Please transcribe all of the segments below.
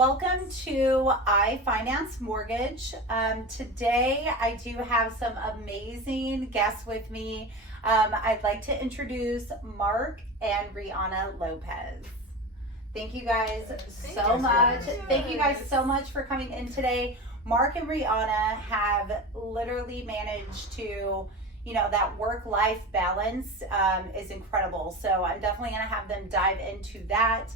Welcome to I Finance Mortgage. Today I do have some amazing guests with me. I'd like to introduce Mark and Reauna Lopez. Thank you guys so much. Thank you guys so much for coming in today. Mark and Rihanna have literally managed to, that work-life balance is incredible. So I'm definitely going to have them dive into that.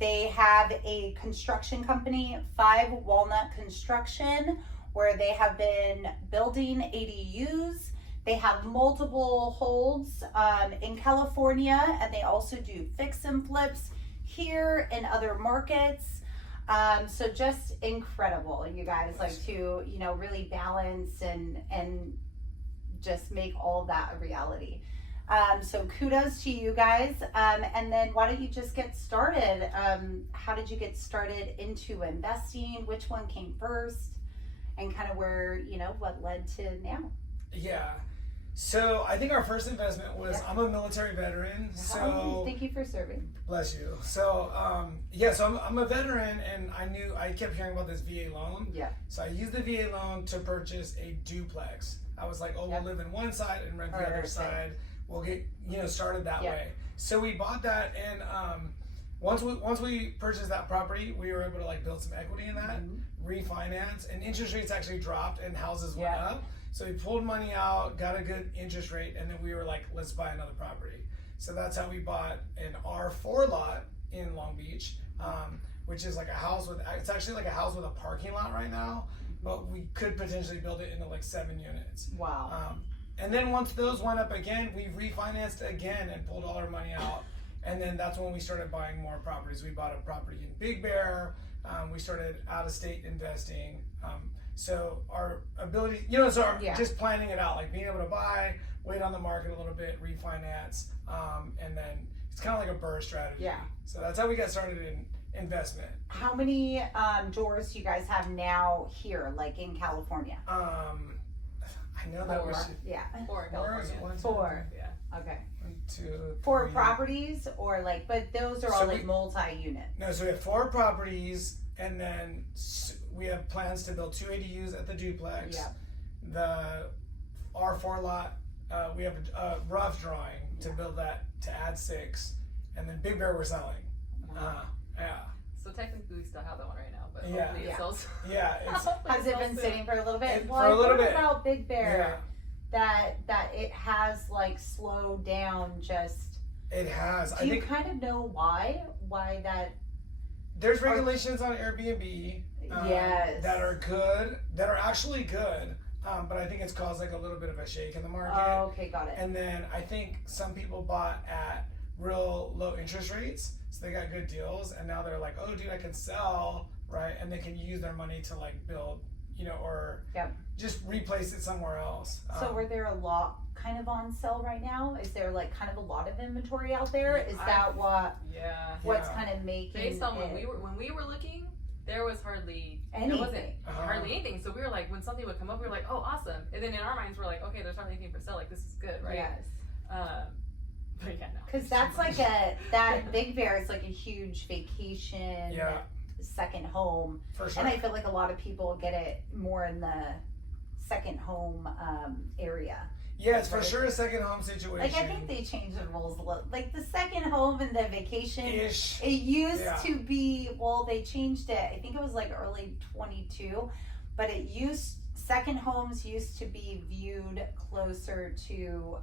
They have a construction company, Five Walnut Construction, where they have been building ADUs. They have multiple holds in California, and they also do fix and flips here in other markets. So just incredible, you guys, like to, really balance and just make all of that a reality. So kudos to you guys. And then why don't you just get started? How did you get started into investing? Which one came first? And kind of where, what led to now? Yeah. So I think our first investment was, I'm a military veteran. So thank you for serving. Bless you. So, so I'm a veteran, and I kept hearing about this VA loan. Yeah. So I used the VA loan to purchase a duplex. I was like, we'll live in one side and rent the other side. We'll get started that way. So we bought that, and once we purchased that property, we were able to build some equity in that, refinance, and interest rates actually dropped and houses went up. So we pulled money out, got a good interest rate, and then we were like, let's buy another property. So that's how we bought an R4 lot in Long Beach, which is like a house it's actually like a house with a parking lot right now, but we could potentially build it into like 7 units. Wow. And then once those went up again, we refinanced again and pulled all our money out. And then that's when we started buying more properties. We bought a property in Big Bear. We started out-of-state investing. So our ability, just planning it out, like being able to buy, wait on the market a little bit, refinance, and then it's kind of like a burr strategy. Yeah. So that's how we got started in investment. How many doors do you guys have now here, like in California? I know that was 4 in California. 4. Yeah. Okay. 1, 2, 4 3. properties, or but those are all multi-unit. No, so we have 4 properties, and then we have plans to build 2 ADUs at the duplex. Yeah. The R4 lot, we have a rough drawing to build that to add 6, and then Big Bear we're selling. So technically we still have that one right now, but Yeah. hopefully it sells. Yeah. Has it been sitting for a little bit? For a little bit. About Big Bear, that it has slowed down. Just it has. Do you kind of know why that? There's regulations on Airbnb that are good, that are actually good, but I think it's caused a little bit of a shake in the market. Oh, okay, got it. And then I think some people bought at real low interest rates, so they got good deals, and now they're like, oh dude, I could sell, right? And they can use their money to build, or just replace it somewhere else. So were there a lot kind of on sale right now? Is there kind of a lot of inventory out there? Is that what's kind of making based on when we were looking, there was hardly anything. There wasn't hardly anything. So we were like, when something would come up, we were like, oh awesome. And then in our minds we're like, okay, there's hardly anything for sale, this is good, right? Yes. But yeah, no. Because that's that Big Bear is a huge vacation second home. For sure. And I feel like a lot of people get it more in the second home area. Yeah, it's for sure a second home situation. I think they changed the rules a little. The second home and the vacation, Ish. It used to be, they changed it. I think it was early 22, but second homes used to be viewed closer to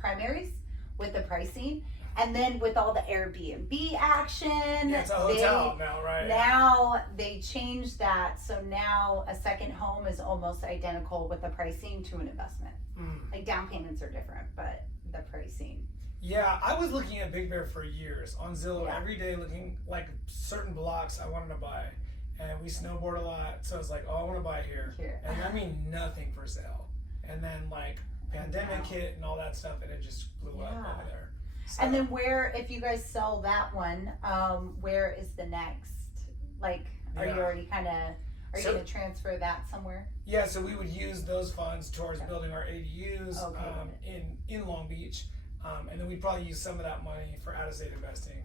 primaries with the pricing. And then with all the Airbnb action, it's a hotel now, right? Now they changed that, so now a second home is almost identical with the pricing to an investment. Down payments are different, but the pricing. Yeah, I was looking at Big Bear for years on Zillow every day, looking certain blocks I wanted to buy, and we snowboard a lot, so I was like, I want to buy here. And I mean nothing for sale, and then pandemic hit and all that stuff, and it just blew up over there. So. And then if you guys sell that one, where is the next? Are you already are you going to transfer that somewhere? Yeah, so we would use those funds towards building our ADUs in Long Beach, and then we'd probably use some of that money for out-of-state investing.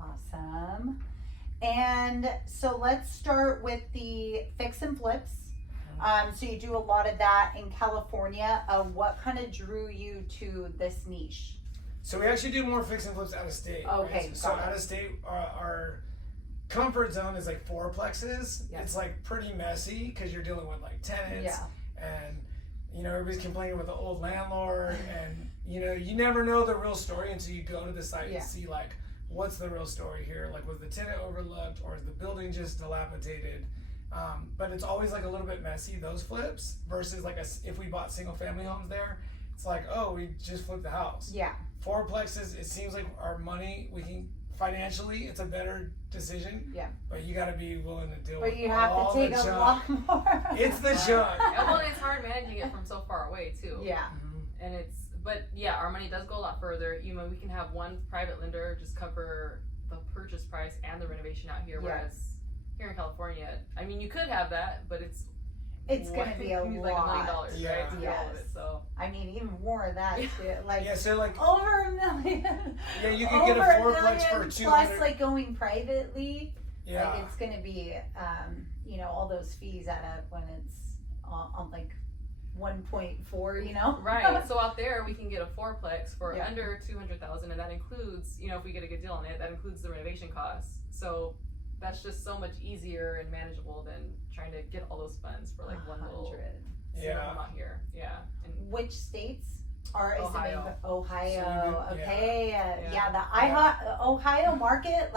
Awesome. And so let's start with the fix and flips. So you do a lot of that in California. What kind of drew you to this niche? So we actually do more fix and flips out of state. Okay, right? So out of state, our comfort zone is like fourplexes. Yeah. It's like pretty messy because you're dealing with like tenants, and you know everybody's complaining with the old landlord, and you know you never know the real story until you go to the site and see like what's the real story here. Like, was the tenant overlooked, or is the building just dilapidated? But it's always like a little bit messy, those flips, versus like if we bought single family homes there, it's like, oh, we just flipped the house. Yeah. Fourplexes, it seems like our money, we can financially, it's a better decision. Yeah. But you got to be willing to deal But with you have all to take the a junk. lot more. It's the junk. Well, and it's hard managing it from so far away too. Yeah. And but yeah, our money does go a lot further. You know, we can have one private lender just cover the purchase price and the renovation out here, whereas here in California, I mean, you could have that, but it's going to be a lot. Like $1 million, right? To do all of it, so. I mean, even more of that too. Like, so like over $1 million. Yeah, you could get a fourplex for $200,000 plus like going privately. Yeah. Like it's going to be, you know, all those fees add up when it's on like 1.4, you know? Right. So out there, we can get a fourplex for under $200,000, and that includes, you know, if we get a good deal on it, that includes the renovation costs. So that's just so much easier and manageable than trying to get all those funds for like one little single home out here. Yeah. And which states are Ohio. Ohio. So Okay. The Ohio market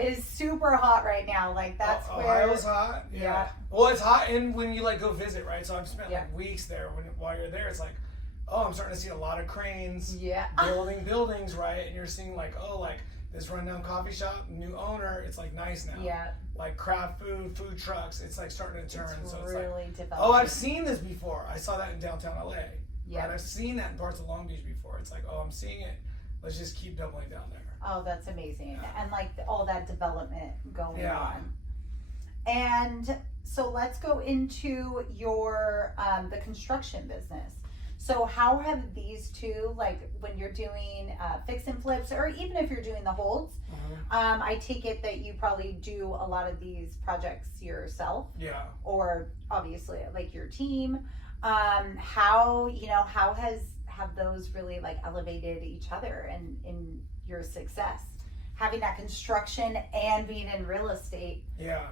is super hot right now. Like that's where Ohio's hot. Yeah. Well, it's hot, and when you like go visit, right? So I've spent like weeks there. While you're there, it's like, oh, I'm starting to see a lot of cranes. Building buildings, right? And you're seeing like, oh, like this rundown coffee shop, new owner. It's like nice now. Yeah. Like craft food trucks. It's like starting to turn. It's so it's really like, developing. oh, I've seen this before. I saw that in downtown LA. Yeah. Right? I've seen that in parts of Long Beach before. It's like, oh, I'm seeing it. Let's just keep doubling down there. Oh, that's amazing. And like all that development going on. And so let's go into your the construction business. So how have these two, like when you're doing fix and flips, or even if you're doing the holds, I take it that you probably do a lot of these projects yourself. Yeah. Or obviously like your team. How have those really like elevated each other in your success? Having that construction and being in real estate. Yeah.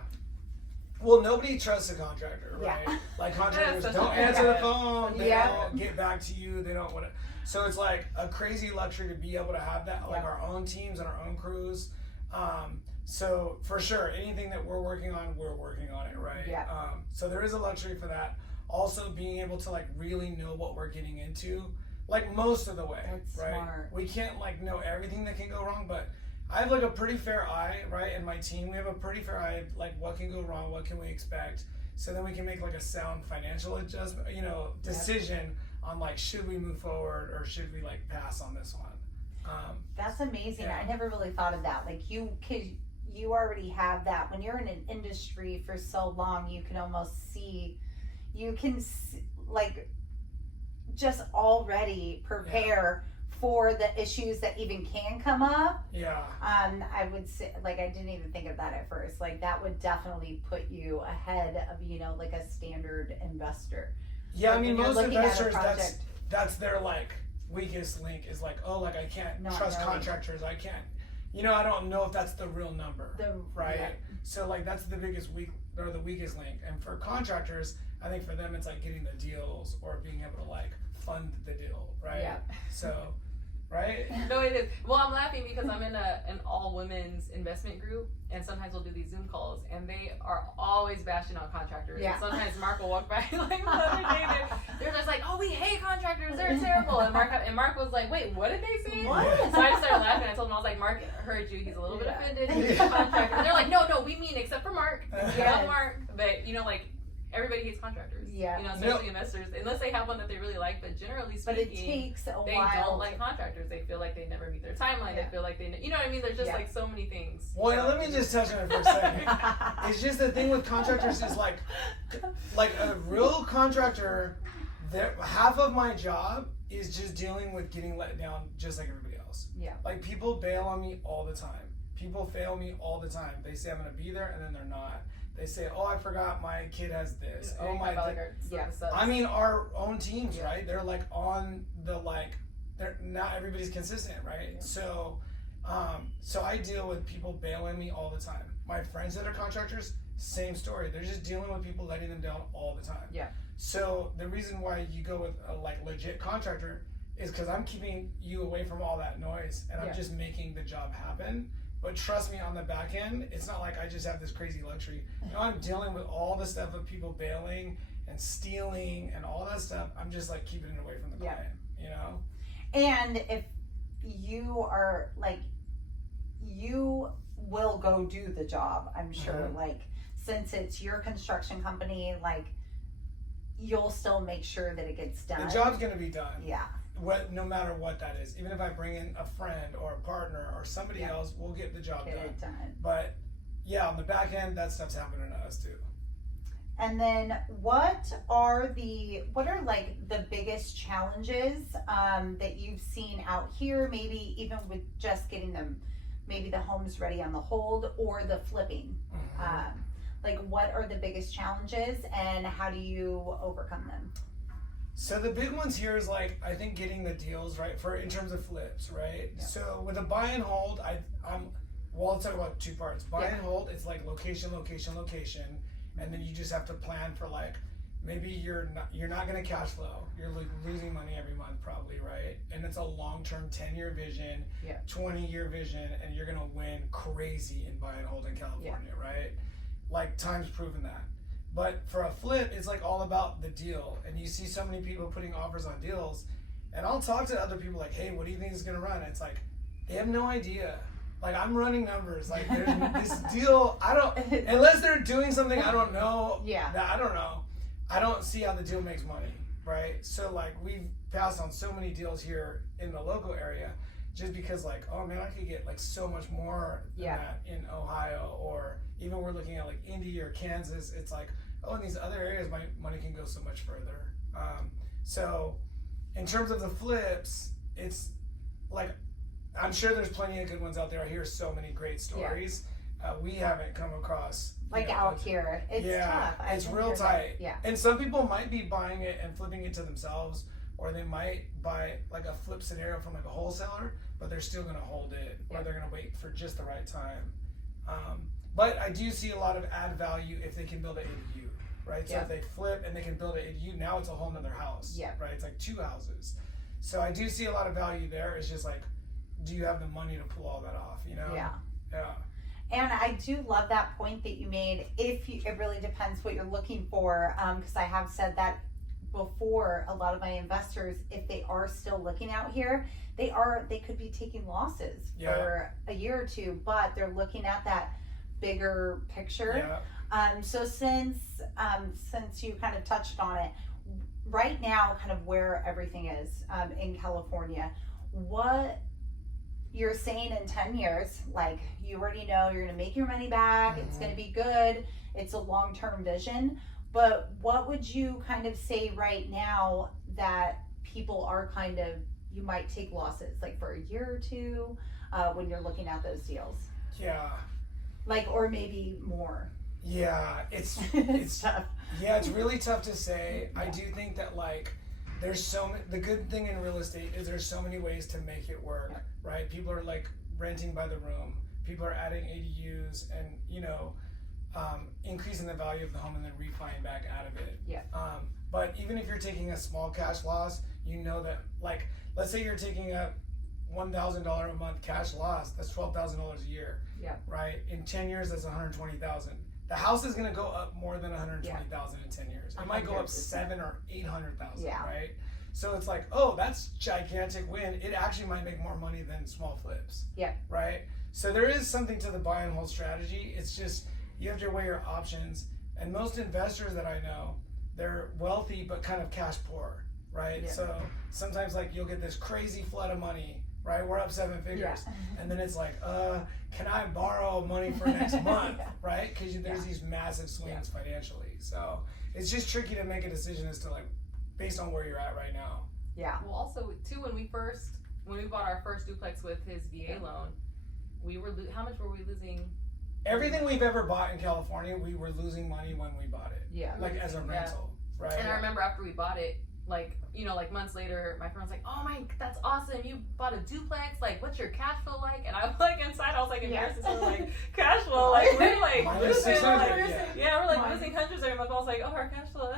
Well, nobody trusts a contractor, right? Yeah. Like contractors don't answer the phone. They don't get back to you. They don't want to. So it's like a crazy luxury to be able to have that, like our own teams and our own crews. So for sure, anything that we're working on it, right? Yeah. So there is a luxury for that. Also, being able to like really know what we're getting into, like most of the way. That's right? smart. We can't like know everything that can go wrong, but I have like a pretty fair eye, right? And my team, we have a pretty fair eye, like what can go wrong, what can we expect, so then we can make like a sound financial adjustment, decision on like should we move forward or should we like pass on this one. That's amazing. I never really thought of that. Like you already have that. When you're in an industry for so long, you can almost see, like just already prepare for the issues that even can come up. Yeah. I would say, like, I didn't even think of that at first. Like, that would definitely put you ahead of, like a standard investor. Yeah, like I mean, most investors, project, that's their like weakest link is like, oh, like I can't trust contractors. I can't, I don't know if that's the real number, right? Yeah. So like that's the biggest the weakest link. And for contractors, I think for them it's like getting the deals or being able to like fund the deal, right? Yeah. So, right? No, it is. Well, I'm laughing because I'm in an all women's investment group, and sometimes we'll do these Zoom calls, and they are always bashing on contractors. Yeah. And sometimes Mark will walk by like the other day, they're just like, "Oh, we hate contractors. They're terrible." And Mark was like, "Wait, what did they say?" What? So I just started laughing. I told him, I was like, "Mark heard you. He's a little bit offended. He's a contractor." And they're like, "No, we mean except for Mark. Yes. Mark." But like everybody hates contractors. Yeah. Especially investors, unless they have one that they really like. But generally speaking, but it takes a they while. don't like contractors. They feel like they never meet their timeline. They feel like you know what I mean? There's just like so many things. Well, let me just touch on it for a second. It's just the thing with contractors is like a real contractor, half of my job is just dealing with getting let down just like everybody else. Yeah. Like people bail on me all the time. People fail me all the time. They say I'm gonna be there and then they're not. They say, oh, I forgot my kid has this. Oh my, I mean, our own teams, right? They're like on the they're not everybody's consistent, right? Yeah. So I deal with people bailing me all the time. My friends that are contractors, same story. They're just dealing with people letting them down all the time. Yeah. So the reason why you go with a legit contractor is because I'm keeping you away from all that noise and I'm just making the job happen. But trust me, on the back end, it's not like I just have this crazy luxury. You know, I'm dealing with all the stuff of people bailing and stealing and all that stuff. I'm just like keeping it away from the client, you know? And if you are like, you will go do the job, I'm sure. Like, since it's your construction company, like, you'll still make sure that it gets done. The job's gonna be done. Yeah. No matter what that is. Even if I bring in a friend or a partner or somebody else, we'll get the job done. But yeah, on the back end, that stuff's happening to us too. And then what are like the biggest challenges that you've seen out here, maybe even with just getting them, maybe the homes ready on the hold or the flipping? Like, what are the biggest challenges and how do you overcome them? So the big ones here is like, I think getting the deals right in terms of flips, right? Yeah. So with a buy and hold, I'll talk about two parts. Buy and hold, it's like location, and then you just have to plan for like, maybe you're not gonna cash flow. You're losing money every month probably, right? And it's a long-term 10-year vision, 20-year vision, and you're gonna win crazy in buy and hold in California, right? Like, time's proven that. But for a flip, it's like all about the deal. And you see so many people putting offers on deals. And I'll talk to other people like, hey, what do you think is going to run? And it's like, they have no idea. Like, I'm running numbers. Like, there's this deal, unless they're doing something I don't know. I don't know. I don't see how the deal makes money, right? So, like, we've passed on so many deals here in the local area just because, like, oh man, I could get like so much more than that in Ohio, or even we're looking at like Indy or Kansas. It's like, oh, in these other areas, my money can go so much further. So in terms of the flips, it's like, I'm sure there's plenty of good ones out there. I hear so many great stories. We haven't come across like out here. It's tough. It's real tight. And some people might be buying it and flipping it to themselves, or they might buy like a flip scenario from like a wholesaler, but they're still going to hold it, or they're going to wait for just the right time. But I do see a lot of add value if they can build an ADU, right? So if they flip and they can build an ADU, now it's a whole nother house, right? It's like two houses. So I do see a lot of value there. It's just like, do you have the money to pull all that off, you know? Yeah. And I do love that point that you made. It really depends what you're looking for, because I have said that before. A lot of my investors, if they are still looking out here, they could be taking losses for a year or two, but they're looking at that bigger picture. So since you kind of touched on it, right now, kind of where everything is in California, what you're saying in 10 years, like, you already know you're going to make your money back, it's going to be good, it's a long-term vision, but what would you kind of say right now that people are kind of, you might take losses, like for a year or two, when you're looking at those deals? Like, or maybe more. It's tough. It's really tough to say. I do think that, like, there's the good thing in real estate is there's so many ways to make it work, right? People are like renting by the room, people are adding ADUs, and you know, increasing the value of the home and then refining back out of it. But even if you're taking a small cash loss, you know that, like, let's say you're taking a $1,000 a month cash loss, that's $12,000 a year, right? In 10 years, that's $120,000. The house is going to go up more than $120,000 in 10 years. It might go up $700,000 or $800,000, right? So it's like, oh, that's gigantic win. It actually might make more money than small flips, right? So there is something to the buy and hold strategy. It's just, you have to weigh your options. And most investors that I know, they're wealthy but kind of cash poor, right? So sometimes, like, you'll get this crazy flood of money, right? We're up 7 figures. And then it's like, can I borrow money for next month, right? Because there's these massive swings financially. So it's just tricky to make a decision as to, like, based on where you're at right now. Well, also too, when we bought our first duplex with his VA loan, we were how much were we losing? Everything we've ever bought in California, we were losing money when we bought it. Yeah. Like as a rental, right? And I remember after we bought it, like, you know, like months later, my friend was like, "Oh my, that's awesome! You bought a duplex. Like, what's your cash flow like?" And I was like, inside, I was like embarrassed. Yeah. Like, cash flow, like we're like losing, like, we're like losing hundreds every month. I was like, "Oh, our cash flow,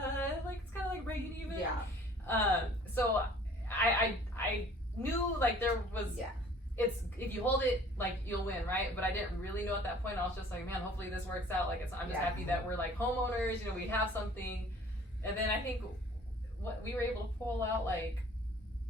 like it's kind of like breaking even." Yeah. So I knew like there was. Yeah. It's if you hold it, like you'll win, right? But I didn't really know at that point. I was just like, man, hopefully this works out. Like, I'm just happy that we're like homeowners. You know, we have something. And then I think what we were able to pull out, like,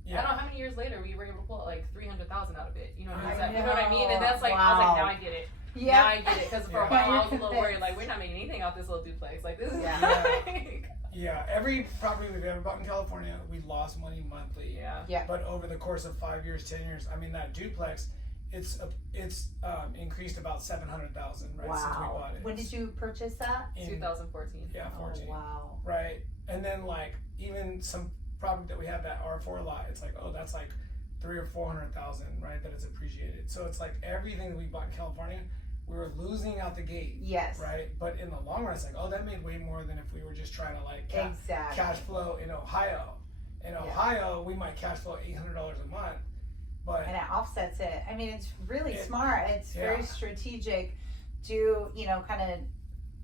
I don't know how many years later we were able to pull out like $300,000 out of it. You know what I mean? And that's like, I was like, now I get it. Yeah. Now I get it. Because for a while I was a little worried, like, we're not making anything out this little duplex. Like, this is like. Yeah, every property we've ever bought in California, we lost money monthly. Yeah. But over the course of 5 years, 10 years, I mean, that duplex, it's increased about 700,000, right? Wow. Since we bought it. When did you purchase that? In 2014. Yeah, 14. Oh, wow. Right, and then like even some property that we have that R4 lot, it's like, oh, that's like 300,000 or 400,000, right? That it's appreciated. So it's like everything that we bought in California, we were losing out the gate. Yes. Right? But in the long run, it's like, oh, that made way more than if we were just trying to like exactly. cash flow in Ohio. In Ohio, we might cash flow $800 a month. But and it offsets it. I mean, it's really smart. It's very strategic to, you know, kind of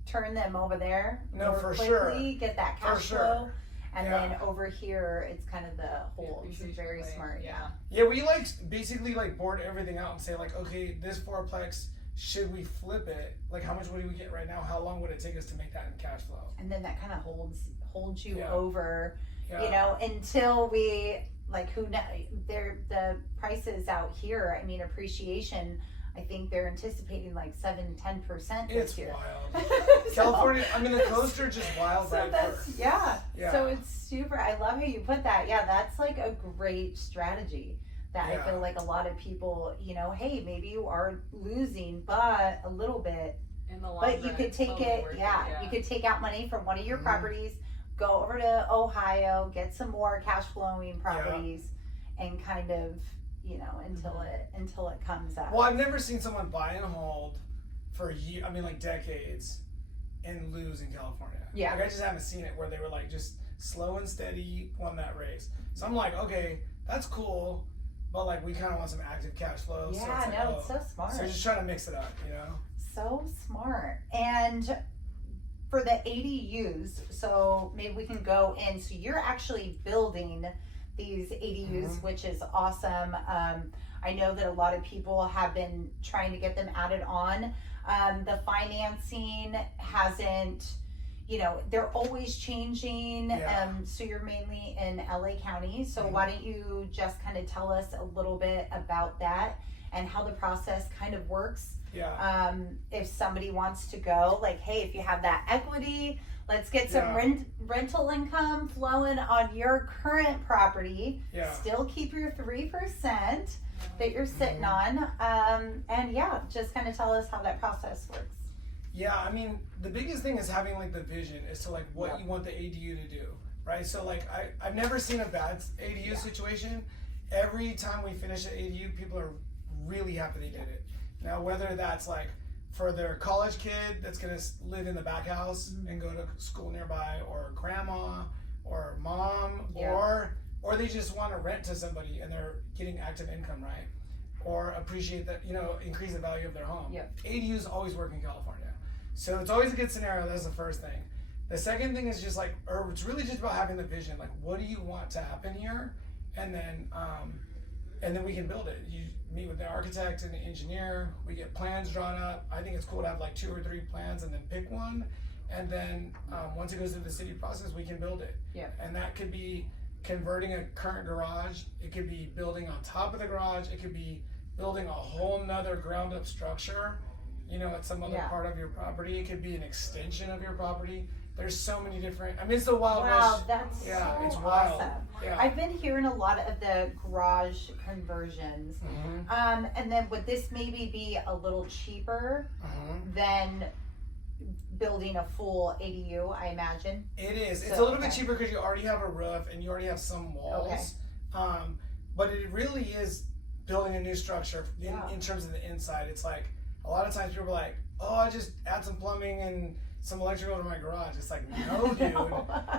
turn them over there more quickly, sure. Get that cash flow. And then over here, it's kind of the whole. It's very smart. Yeah, we like basically like board everything out and say like, okay, this fourplex, should we flip it? Like, how much would we get right now? How long would it take us to make that in cash flow? And then that kind of holds you over, you know, until we like the prices out here. I mean, appreciation. I think they're anticipating like 7-10% this year. It's wild. California, I mean, the coasts are just wild. So that's, So it's super. I love how you put that. Yeah, that's like a great strategy. That I feel like a lot of people, you know, hey, maybe you are losing, but a little bit. In the long but run, you could take it, you could take out money from one of your properties, go over to Ohio, get some more cash flowing properties, and kind of, you know, until it comes up. Well, I've never seen someone buy and hold for a year. I mean, like decades, and lose in California. Yeah. Like I just haven't seen it where they were like just slow and steady won that race. So I'm like, okay, that's cool. But like we kind of want some active cash flow. Yeah, so it's no, it's so smart. So just trying to mix it up, you know. So smart. And for the ADUs, so maybe we can go in. So you're actually building these ADUs, which is awesome. I know that a lot of people have been trying to get them added on. The financing hasn't. You know, they're always changing. So you're mainly in LA County. So why don't you just kind of tell us a little bit about that and how the process kind of works? Yeah. If somebody wants to go, like, hey, if you have that equity, let's get some rental income flowing on your current property. Yeah. Still keep your 3% that you're sitting on. And just kind of tell us how that process works. Yeah, I mean, the biggest thing is having like the vision as to like what you want the ADU to do, right? So like I've never seen a bad ADU situation. Every time we finish an ADU, people are really happy they did it. Now, whether that's like for their college kid that's gonna live in the back house and go to school nearby, or grandma, or mom, or they just want to rent to somebody and they're getting active income, right? Or appreciate that, you know, increase the value of their home. ADUs always work in California. So it's always a good scenario. That's the first thing. The second thing is just like, or it's really just about having the vision. Like, what do you want to happen here? And then we can build it. You meet with the architect and the engineer. We get plans drawn up. I think it's cool to have like 2 or 3 plans and then pick one. And then once it goes through the city process, we can build it. And that could be converting a current garage. It could be building on top of the garage. It could be building a whole nother ground up structure, you know, at some other part of your property. It could be an extension of your property. There's so many different, I mean, it's the wild west. Wow, that's it's so wild. awesome. Yeah. I've been hearing a lot of the garage conversions. And then would this maybe be a little cheaper than building a full ADU, I imagine? It is. It's a little bit cheaper because you already have a roof and you already have some walls. But it really is building a new structure in terms of the inside. It's like a lot of times people are like, oh, I just add some plumbing and some electrical to my garage. It's like, no, dude.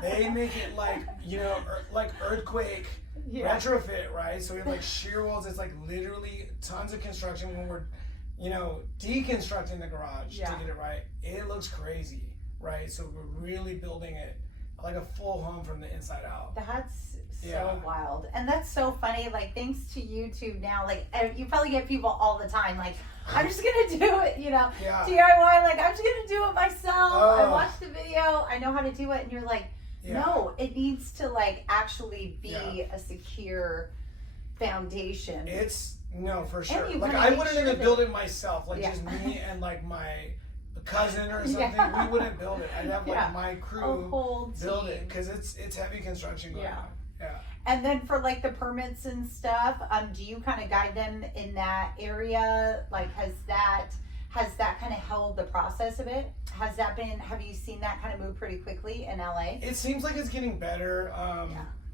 They make it like, you know, like earthquake retrofit, right? So we have like shear walls. It's like literally tons of construction when we're, you know, deconstructing the garage to get it right. It looks crazy, right? So we're really building it like a full home from the inside out. That's so wild. And that's so funny. Like, thanks to YouTube now, like, you probably get people all the time, like, I'm just going to do it, you know, DIY, like, I'm just going to do it myself. I watched the video. I know how to do it. And you're like, no, it needs to, like, actually be a secure foundation. No, for sure. Like, I wouldn't even build it myself. Like, just me and, like, my cousin or something. We wouldn't build it. I'd have, like, my crew build it. Because it's heavy construction going on. Yeah. And then for, like, the permits and stuff, do you kind of guide them in that area? Like, has that kind of held the process a bit? Have you seen that kind of move pretty quickly in LA? It seems like it's getting better.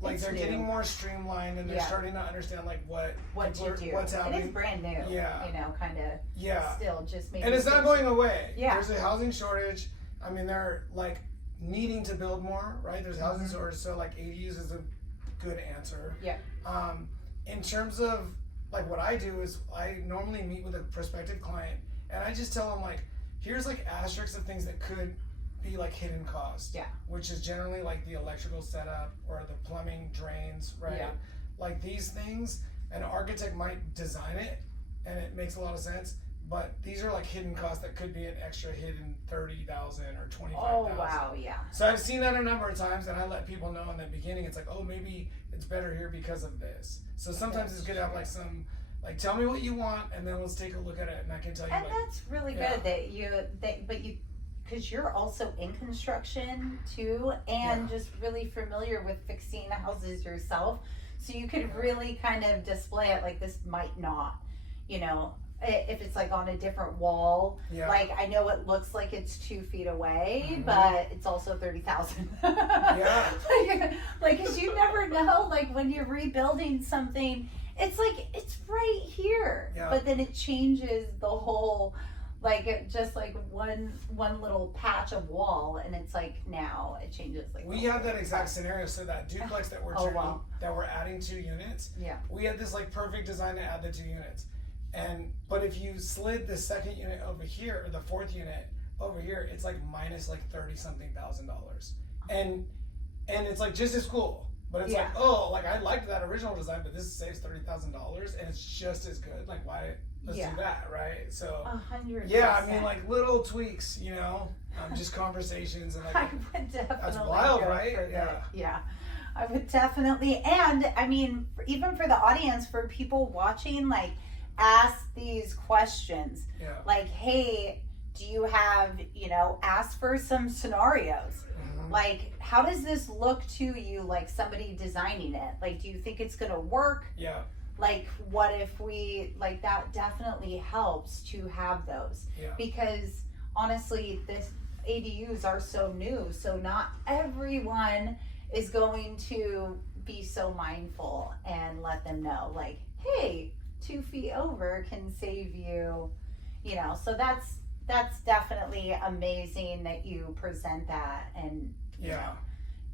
Like, they're getting more streamlined, and they're starting to understand, like, what's happening. It is brand new. Yeah. You know, kind of. Still just maybe. And it's not going away. Yeah. There's a housing shortage. I mean, they're, like, needing to build more, right? There's housing shortage, so, like, ADUs is a good answer. Yeah. In terms of, like, what I do is I normally meet with a prospective client, and I just tell them, like, here's, like, asterisks of things that could be, like, hidden costs. Yeah. Which is generally, like, the electrical setup or the plumbing drains, right? Yeah. Like, these things, an architect might design it, and it makes a lot of sense, but these are, like, hidden costs that could be an extra hidden $30,000 or $25,000. Oh, wow, yeah. So I've seen that a number of times, and I let people know in the beginning, it's like, oh, maybe it's better here because of this. So sometimes it's good to have, like, some, like, tell me what you want, and then let's take a look at it, and I can tell you. And like, that's really good that you, because you're also in construction too, and just really familiar with fixing houses yourself, so you could really kind of display it like this might not, you know, if it's like on a different wall. Like, I know it looks like it's 2 feet away, but it's also 30,000. Like, cause you never know, like, when you're rebuilding something, it's like, it's right here, but then it changes the whole, like, it just like one little patch of wall, and it's like, now it changes. Like, we have that exact scenario. So that duplex that we're that we're adding 2 units, we had this, like, perfect design to add the 2 units. But if you slid the second unit over here, or the 4th unit over here, it's like minus like $30,000-something. And it's like just as cool. But it's like, oh, like, I liked that original design, but this saves $30,000 and it's just as good. Like, why? Let's do that, right? So 100%. Yeah, I mean, like, little tweaks, you know, just conversations, and like, I would definitely that's wild, right? Yeah. I would definitely, and I mean, even for the audience, for people watching, like, ask these questions. Like, hey, do you have, you know, ask for some scenarios. Like, how does this look to you, like somebody designing it? Like, do you think it's gonna work? Like, what if we, like, that definitely helps to have those. Because honestly, this ADUs are so new, so not everyone is going to be so mindful and let them know, like, hey, 2 feet over can save you, you know. So that's definitely amazing that you present that, and you know,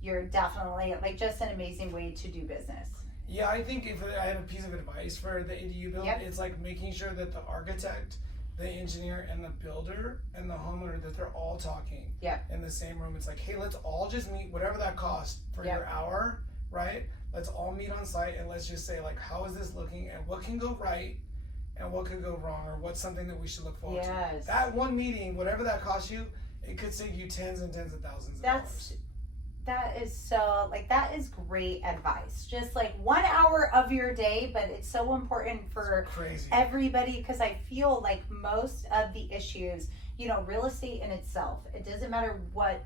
you're definitely, like, just an amazing way to do business. Yeah, I think if I had a piece of advice for the ADU build, it's like making sure that the architect, the engineer, and the builder and the homeowner, that they're all talking in the same room. It's like, hey, let's all just meet, whatever that costs for your hour, right? Let's all meet on site, and let's just say, like, how is this looking, and what can go right and what could go wrong, or what's something that we should look forward to. That one meeting, whatever that costs you, it could save you tens and tens of thousands of dollars. That is so, like, that is great advice. Just like 1 hour of your day, but it's so important for everybody, because I feel like most of the issues, you know, real estate in itself, it doesn't matter what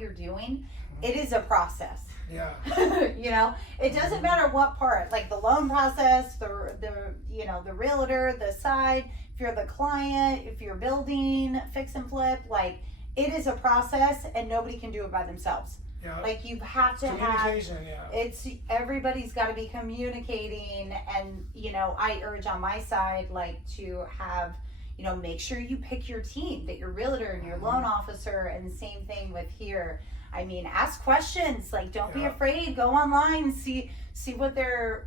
you're doing, it is a process. You know, it doesn't matter what part, like the loan process, the you know, the realtor, the side, if you're the client, if you're building, fix and flip, like, it is a process, and nobody can do it by themselves. Yeah. Like you have to have, Communication, yeah. it's, everybody's got to be communicating, and, you know, I urge on my side, like, to have, you know, make sure you pick your team, that your realtor and your loan officer, and same thing with here. I mean, ask questions, like, don't be afraid, go online, see what they're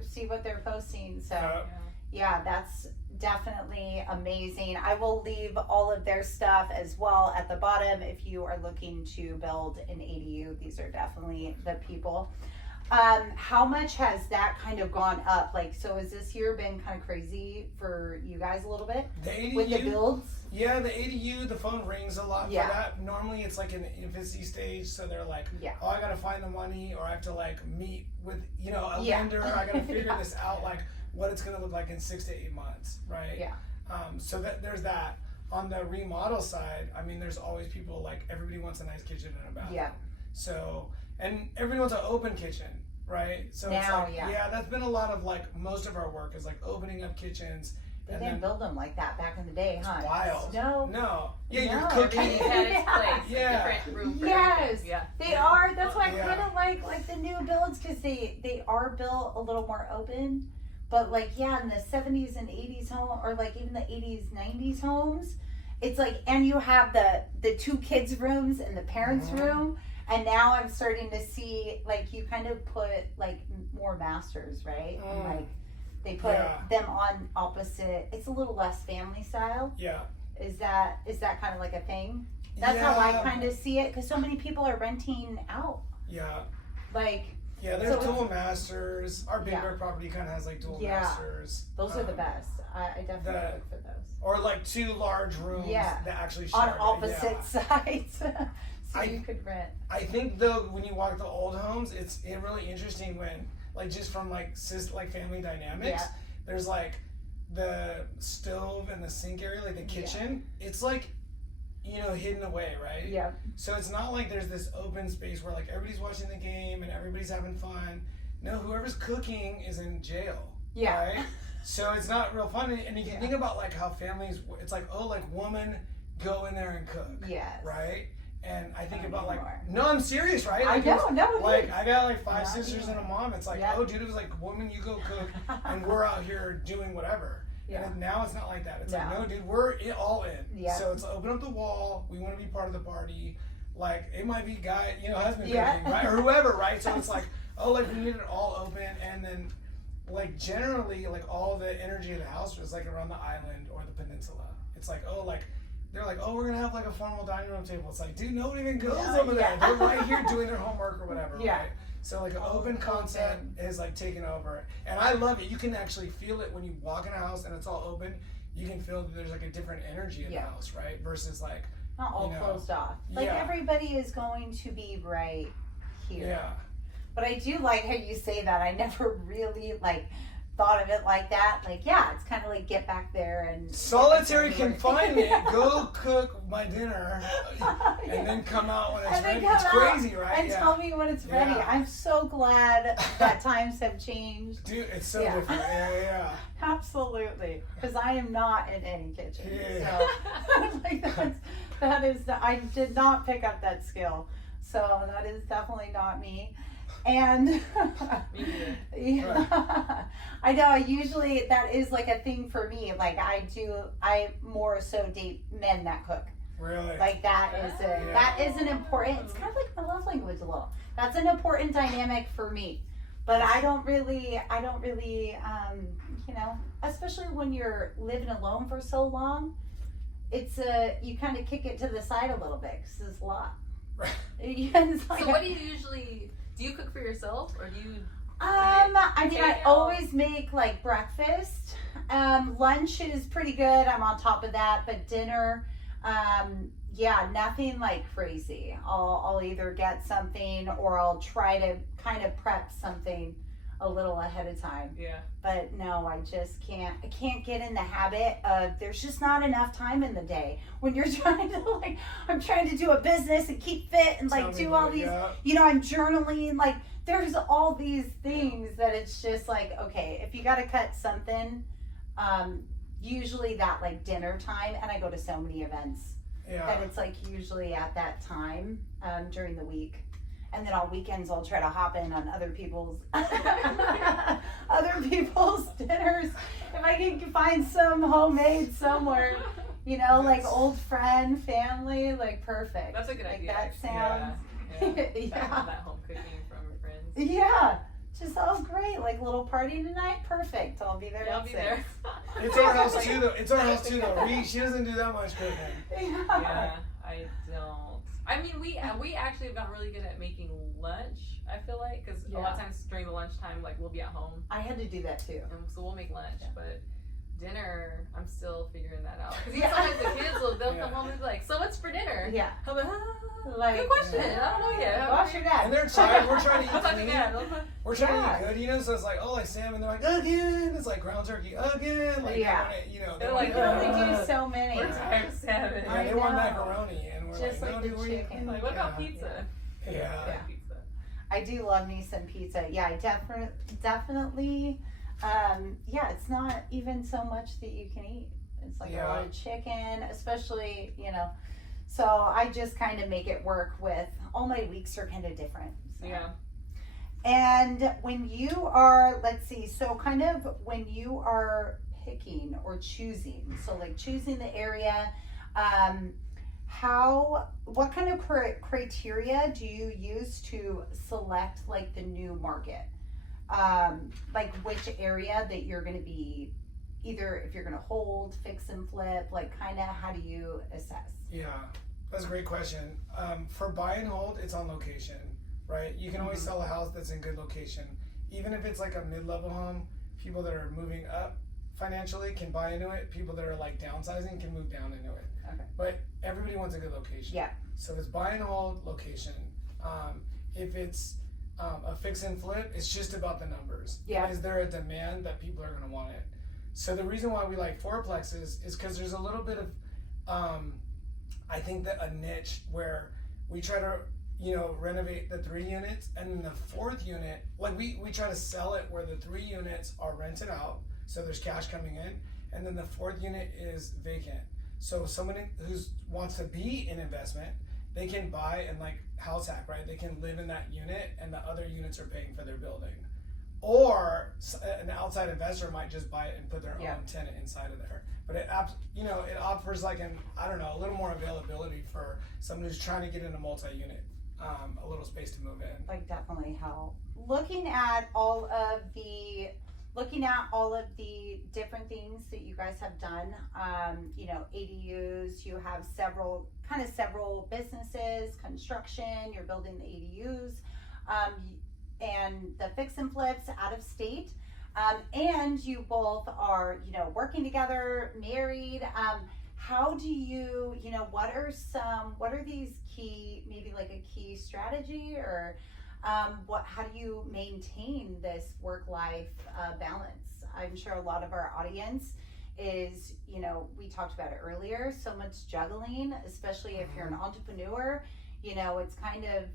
posting. So yeah, that's definitely amazing. I will leave all of their stuff as well at the bottom if you are looking to build an ADU. These are definitely the people. How much has that kind of gone up? Like, so has this year been kind of crazy for you guys a little bit? The ADU, with the builds? Yeah, the ADU, the phone rings a lot for that. Normally it's like in the infancy stage, so they're like, oh, I gotta find the money, or I have to like meet with, you know, a lender, I gotta figure this out, like what it's gonna look like in 6 to 8 months, right? Yeah. So that there's that. On the remodel side, I mean, there's always people, like, everybody wants a nice kitchen and a bathroom. Yeah. So, and everybody wants an open kitchen, right? So now, it's like, that's been a lot of, like, most of our work is like opening up kitchens. They didn't build them like that back in the day, huh? It's wild. No. Yeah, you're cooking. Everything had its place. Different room for everything. Yeah. They are. That's why I kind of like the new builds, because they are built a little more open. But like, in the 70s and 80s home, or like even the 80s, 90s homes, it's like, and you have the 2 kids rooms and the parents room. And now I'm starting to see, like, you kind of put like more masters, right? And like they put them on opposite. It's a little less family style. Yeah. Is that kind of like a thing? That's how I kind of see it, because so many people are renting out. Yeah. Like. Yeah, there's dual masters. Our Big Bear property kind of has like dual masters. Those are the best. I definitely look for those. Or like 2 large rooms that actually share. On opposite sides. So you could rent. I think though, when you walk the old homes, it's really interesting when, like, just from like family dynamics, there's like the stove and the sink area, like the kitchen, it's like, you know, hidden away, right? Yeah. So it's not like there's this open space where like everybody's watching the game and everybody's having fun. No, whoever's cooking is in jail. Yeah. Right? So it's not real fun. And if you think about like how families, it's like, oh, like woman, go in there and cook. Yes. Right? And I think about like, no, I'm serious, right? Like, like I got like 5 sisters and a mom. It's like, oh, dude, it was like, woman, you go cook, and we're out here doing whatever. Yeah. And now it's not like that. It's like, no, dude, we're all in. Yeah. So it's open up the wall. We want to be part of the party. Like, it might be guy, you know, husband cooking, right? Or whoever, right? So it's like, oh, like, we need it all open. And then, like, generally, like, all the energy of the house was, like, around the island or the peninsula. It's like, oh, like, they're like, oh, we're going to have, like, a formal dining room table. It's like, dude, nobody even goes over there. They're right here doing their homework or whatever, right? So like an open concept is like taking over, and I love it. You can actually feel it when you walk in a house and it's all open. You can feel that there's like a different energy in the house, right? Versus like not all closed off. Like everybody is going to be right here. Yeah. But I do like how you say that. I never really like thought of it like that. Like, it's kind of like get back there and solitary confinement. Go cook my dinner and then come out when it's ready. It's crazy, right? And tell me when it's ready. I'm so glad that times have changed. Dude, it's so different. Yeah. Absolutely. Because I am not in any kitchen. So like that is I did not pick up that skill. So that is definitely not me. And I know usually that is like a thing for me. Like I more so date men that cook. Really? Like that is an important, it's kind of like my love language a little. That's an important dynamic for me. But I don't really, you know, especially when you're living alone for so long, it's you kind of kick it to the side a little bit because it's a lot. Like, so what do you usually... Do you cook for yourself, or do you? I always make like breakfast. Lunch is pretty good. I'm on top of that, but dinner, nothing like crazy. I'll either get something or I'll try to kind of prep something a little ahead of time. Yeah. But no, I just can't. I can't get in the habit of. There's just not enough time in the day when you're trying to like. I'm trying to do a business and keep fit and like do all these. You know, I'm journaling. Like there's all these things that it's just like, okay, if you got to cut something, usually that like dinner time, and I go to so many events that it's like usually at that time during the week. And then on weekends, I'll try to hop in on other people's dinners if I can find some homemade somewhere. You know, like old friend, family, like perfect. That's a good idea. That sounds. Yeah. That home cooking from your friends. Yeah. Just sounds great. Like little party tonight, perfect. I'll be there. Yeah, I'll be there. It's our house too, though. It's our house too, though. She doesn't do that much cooking. Yeah, I don't. I mean, we actually have gotten really good at making lunch. I feel like because a lot of times during the lunchtime, like we'll be at home. I had to do that too. And so we'll make lunch, but dinner, I'm still figuring that out. Because even sometimes the kids they'll come home and be like, "So what's for dinner?" Yeah. I'm like, good question. I don't know yet. Ask your dad. And they're tired. We're trying to I'll talk to eat Dad. clean. We're trying to eat good, you know. So it's like, oh, like salmon. They're like, again. It's like ground turkey again. Like, you know, They're like, we can only do so many. We're tired of salmon. Yeah, they want macaroni, and we're just like, no, the dude, chicken. Like, what about pizza? Yeah. Pizza. I do love me some pizza. Yeah, I definitely. It's not even so much that you can eat. It's like a lot of chicken, especially, you know. So I just kind of make it work with, all my weeks are kind of different. So. Yeah. And when you are, let's see, so kind of when you are picking or choosing, so like choosing the area, what kind of criteria do you use to select like the new market? Like which area that you're going to be, either if you're going to hold, fix and flip, like kind of how do you assess? Yeah, that's a great question. For buy and hold, it's on location, right? You can always sell a house that's in good location. Even if it's like a mid-level home, people that are moving up financially can buy into it. People that are like downsizing can move down into it. Okay. But everybody wants a good location. Yeah. So if it's buy and hold, location. If it's a fix and flip, it's just about the numbers. Yeah. Is there a demand that people are going to want it? So the reason why we like fourplexes is because there's a little bit of, I think that a niche where we try to, renovate the 3 units, and then the 4th unit, like we try to sell it where the 3 units are rented out, so there's cash coming in, and then the 4th unit is vacant. So someone who wants to be in investment, they can buy and like house hack, right? They can live in that unit, and the other units are paying for their building. Or an outside investor might just buy it and put their own tenant inside of there. But it offers like a little more availability for someone who's trying to get into multi-unit, a little space to move in. Like definitely help. Looking at all of the different things that you guys have done, ADUs, you have several businesses, construction, you're building the ADUs, and the fix and flips out of state. And you both are, working together, married. How do you, what are these key, maybe like a key strategy, or how do you maintain this work-life balance? I'm sure a lot of our audience is, we talked about it earlier, so much juggling, especially if you're an entrepreneur, it's kind of,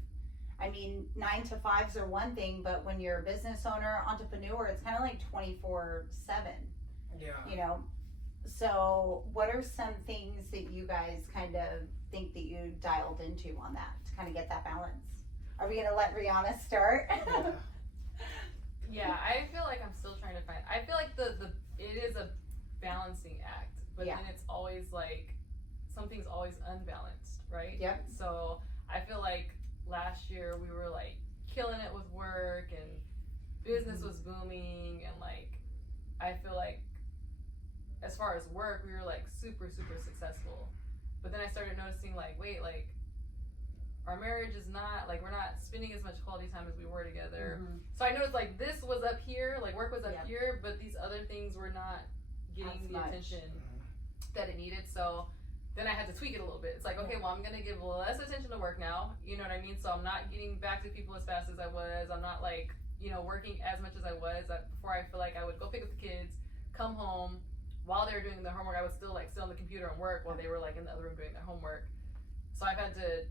9 to 5s are one thing, but when you're a business owner, entrepreneur, it's kind of like 24/7. Yeah. So what are some things that you guys kind of think that you dialed into on that to kind of get that balance? Are we gonna let Rihanna start? Yeah, I feel like I'm still trying to find. I feel like it is a balancing act, but then it's always like something's always unbalanced, right? Yep. So I feel like last year we were like killing it with work and business was booming, and like I feel like as far as work we were like super successful, but then I started noticing like, wait, like our marriage is not like, we're not spending as much quality time as we were together. So I noticed like this was up here, like work was up here, but these other things were not getting the attention that it needed. So then I had to tweak it a little bit. It's like, okay, well, I'm going to give less attention to work now. You know what I mean? So I'm not getting back to people as fast as I was. I'm not like, working as much as I was. Before, I feel like I would go pick up the kids, come home. While they were doing their homework, I would still like sit on the computer and work while they were like in the other room doing their homework. So I've had to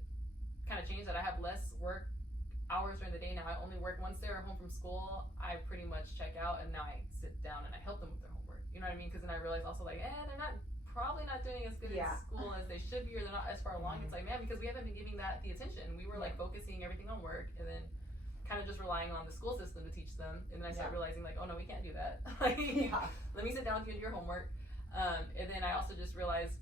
kind of change that. I have less work hours during the day now. I only work once they're home from school. I pretty much check out, and now I sit down and I help them with their homework. You know what I mean? Because then I realize also like, they're not probably not doing as good in school as they should be, or they're not as far along. It's like, man, because we haven't been giving that the attention. We were like focusing everything on work, and then kind of just relying on the school system to teach them. And then I started realizing, like, oh no, we can't do that. Like, let me sit down with you and do your homework. And then I also just realized,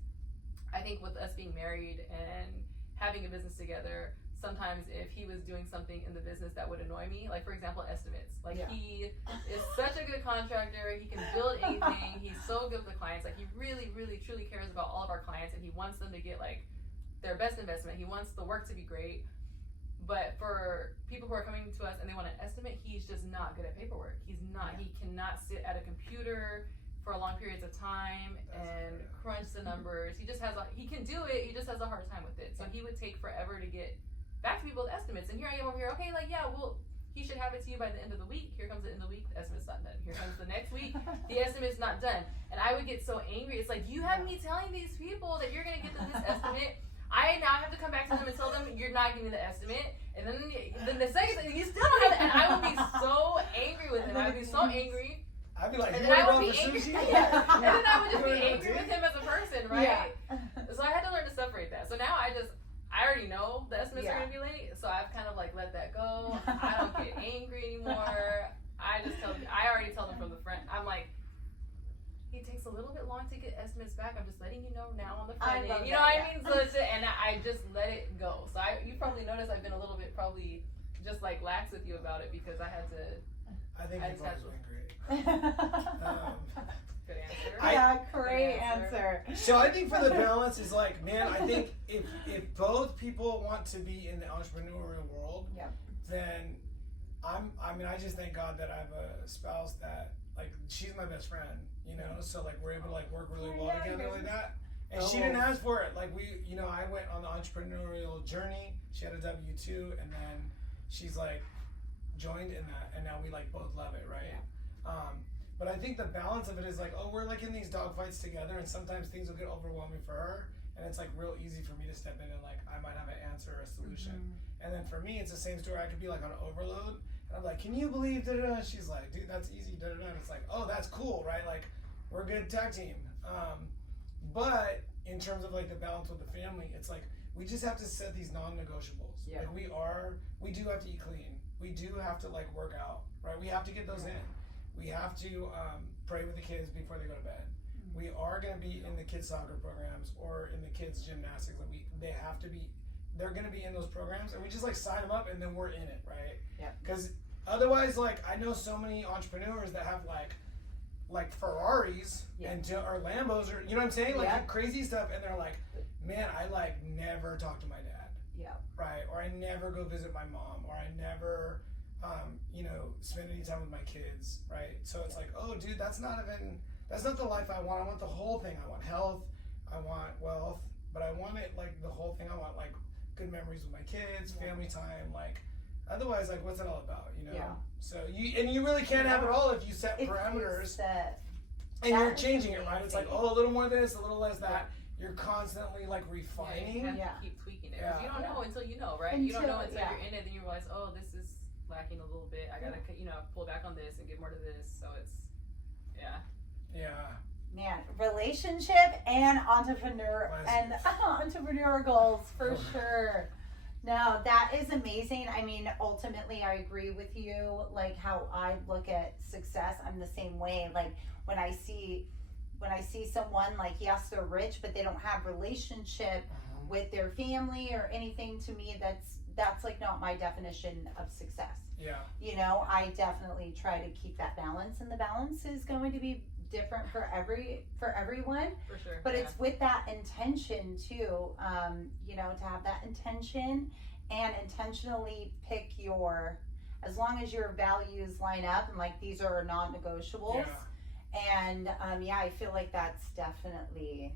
I think with us being married and having a business together, sometimes if he was doing something in the business that would annoy me, like for example, estimates. Like he is such a good contractor. He can build anything. He's so good with the clients. Like he really, really, truly cares about all of our clients, and he wants them to get like their best investment. He wants the work to be great. But for people who are coming to us and they want an estimate, he's just not good at paperwork. He's not. He cannot sit at a computer for long periods of time and crunch the numbers. He just has he can do it. He just has a hard time with it. So he would take forever to get back to people with estimates. And here I am over here. Okay, like well, he should have it to you by the end of the week. Here comes the end of the week. The estimate's not done. Here comes the next week. The estimate's not done. And I would get so angry. It's like, you have me telling these people that you're gonna get them this estimate. I now have to come back to them and tell them you're not giving me the estimate, and then the second thing, you still don't have it, and I would be so angry with him. I would be so angry. I'd be like, and then I would be angry. And then I would just be angry with him as a person, right? So I had to learn to separate that. So now I already know the estimates are gonna be late, so I've kind of like let that go. I don't get angry anymore. I already tell them from the front. I'm like, it takes a little bit long to get estimates back. I'm just letting you know now on the front end. You know what I mean? So and I just let it go. So you probably noticed I've been a little bit probably just like lax with you about it, because I had to. I think you've always been great. Good answer. Great answer. So I think for the balance is like, man, I think if both people want to be in the entrepreneurial world, then I just thank God that I have a spouse that, like, she's my best friend, you know, so like we're able to like work really well together like that. And she didn't ask for it. Like I went on the entrepreneurial journey. She had a W-2, and then she's like joined in that, and now we like both love it, right? But I think the balance of it is like, we're like in these dog fights together, and sometimes things will get overwhelming for her, and it's like real easy for me to step in and like I might have an answer or a solution. And then for me, it's the same story. I could be like on overload, and I'm like, can you believe da-da-da? And she's like, dude, that's easy, da-da-da. And it's like, oh, that's cool, right? Like, we're a good tag team. But in terms of like the balance with the family, it's like, we just have to set these non-negotiables. Like we do have to eat clean. We do have to like work out, right? We have to get those in. We have to pray with the kids before they go to bed. We are going to be in the kids soccer programs or in the kids gymnastics. Like they're going to be in those programs, and we just like sign them up, and then we're in it, right? Yeah. Because otherwise, like, I know so many entrepreneurs that have like Ferraris or Lambos, or you know what I'm saying, like crazy stuff, and they're like, man, I like never talk to my dad. Right. Or I never go visit my mom, or I never spend any time with my kids, right? So it's like, oh dude, that's not the life I want. I want the whole thing. I want health, I want wealth, but I want it like the whole thing. I want like good memories with my kids, family time, like otherwise, like what's it all about, you know? So you really can't have it all if you set parameters and you're changing it, right? It's like, a little more this, a little less that. You're constantly like refining. You have to keep tweaking it, because you don't know until you know, right? You don't know until you're in it, then you realize, oh, this is lacking a little bit. I gotta, pull back on this and get more to this. So it's, Man, relationship and entrepreneur goals for sure. No, that is amazing. I mean, ultimately, I agree with you. Like how I look at success, I'm the same way. Like when I see someone like, yes, they're rich, but they don't have relationship with their family or anything, to me, that's like not my definition of success. You know, I definitely try to keep that balance, and the balance is going to be different for everyone. For sure. But it's with that intention too, to have that intention and intentionally pick as long as your values line up, and like these are non-negotiables. And I feel like that's definitely